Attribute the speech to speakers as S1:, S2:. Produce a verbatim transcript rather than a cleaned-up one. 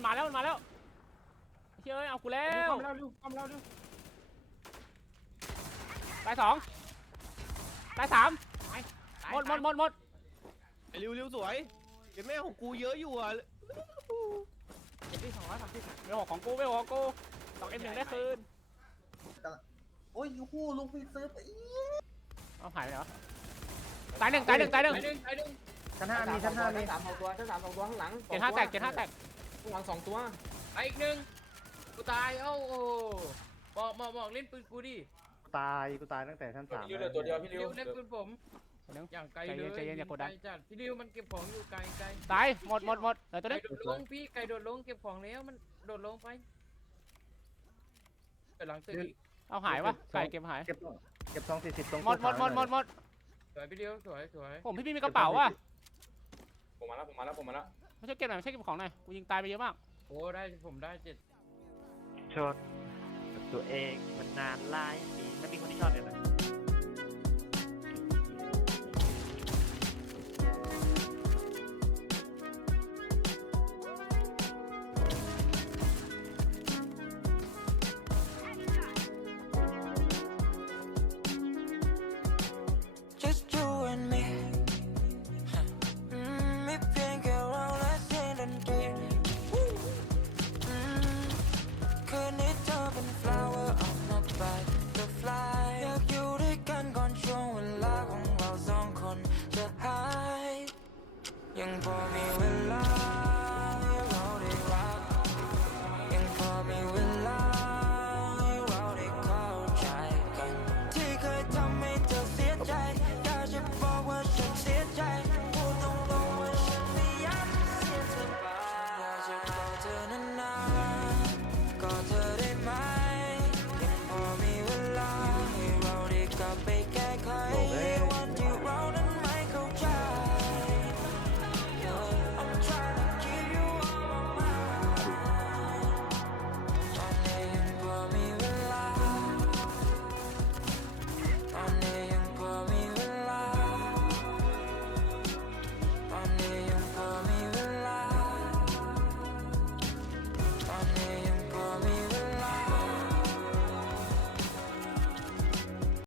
S1: มันมาแล้วมันมาแล้วเฮ้ยเอากูแล้
S2: เร็ว เข้ามาแล้วเร็วเข้ามาแล้วเร็ว
S1: ตายสองตายสามหมดหมดหมดหมด
S3: ไอ้ริวริวสวยเก็บแม่ของกูเยอะอยู่อ่ะ
S2: เจ็ดที่สองร้อยสามสิบ
S1: ไม่หกของกูไม่หกของกูสองเอ็มหนึ่งได้คืน
S4: โอ้ยยูฮูลูกพี่ซื้อไป
S1: เอาหายไปเหรอตายหนึ่งตายหนึ่งตายหนึ่ง
S2: ไอ้หนึ่งไอ้หนึ่ง
S4: ชั้นห้ามีชั้นห้ามี
S5: ชั้นสามสองตัวชั้นสามสองตัวข้างหลัง
S1: เจ็ดห้าแตกเจ็ดห้าแตก
S5: ข้างหลังสองตัว
S2: ไอ้อีกหนึ่งกูตายเอ้าโอ้บอกบอกบอกเล่นปืนกูดิ
S4: ตายกูตายตั้งแต่ชั้นสาม
S5: พี่ริวเหลือตัวเดียวพี่
S2: พี่
S5: ริ
S2: ริ
S5: ว
S2: วเล่นปืนผมอย่างไกลเลย
S1: ใจเย็นใจเย็นอย่ากดดัน
S2: ไจัดพี่ริวมันเก็บของอยู่ไกลไกล
S1: ตายหมดหมดหมดเหลือตัว
S2: ไก่
S1: นี้
S2: โดดลงพี่ไก่โดดลงเก็บของแล้วมันโดดลงไปไปหลังตึกอีก
S1: เอาหายวะไก่เก็บหาย
S4: เก็บเก็บซองสี่สิบตรง
S1: หมดหมดหมดหมดหมด
S2: สวยพี่ริวสวยสวย
S1: ผมพี่พี่มีกระเป๋าว่ะ
S5: ผมมาแล้วผมมาแล้วผมมาแล้ว
S1: ไม่ใช่เก็บหน่อยไม่ใช่เก็บของหน่อยกูยิงตายไปเยอะมาก
S2: โอ้ได้ผมได้เจ็ด
S6: ชดตัวเองมันนานหลายปีไม่มีคนที่ชอบเลยนะ